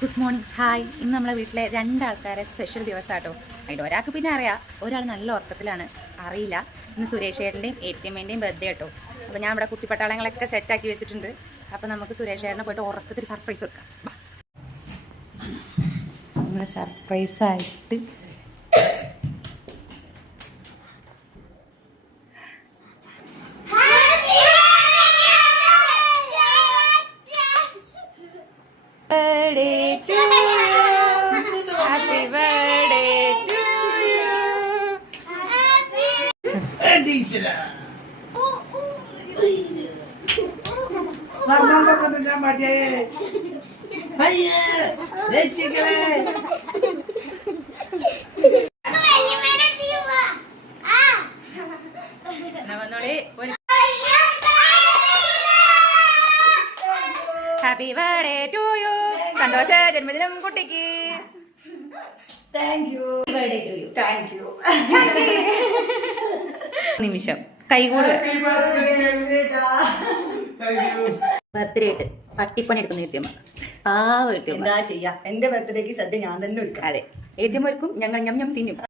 Good morning, hi. ഇന്ന് നമ്മളെ വീട്ടിലെ രണ്ടാൾക്കാരെ സ്പെഷ്യൽ ദിവസമാട്ടോ. അതിൽ ഒരാൾക്ക് പിന്നെ അറിയാം, ഒരാൾ നല്ല ഉറക്കത്തിലാണ്, അറിയില്ല. ഇന്ന് സുരേഷ് ഏട്ടൻ്റെയും ATMൻ്റെയും ബർത്ത്ഡേ കേട്ടോ. അപ്പോൾ ഞാൻ ഇവിടെ കുട്ടിപ്പട്ടാളങ്ങളൊക്കെ സെറ്റാക്കി വെച്ചിട്ടുണ്ട്. അപ്പോൾ നമുക്ക് സുരേഷ് ഏട്ടനെ പോയിട്ട് ഉറക്കത്തിൽ സർപ്രൈസ് കൊടുക്കാം. നമ്മൾ സർപ്രൈസായിട്ട് ഹാപ്പി ബർത്ത്ഡേ ടു യു. സന്തോഷ ജന്മദിനം കുട്ടിക്ക്. നിമിഷം കൈകൂട് ബർത്ത്ഡേ ആയിട്ട് പട്ടിപ്പണി എടുക്കുന്ന കിട്ടിയമ്മ. പാവ കിട്ടിയമ്മ. എന്താ ചെയ്യാ, എന്റെ ബർത്ത്ഡേക്ക് സദ്യ ഞാൻ തന്നെ ഒരുക്കാം. അതെ, ATM ഒരുക്കും, ഞങ്ങൾ ഞം ഞം തിന്നും.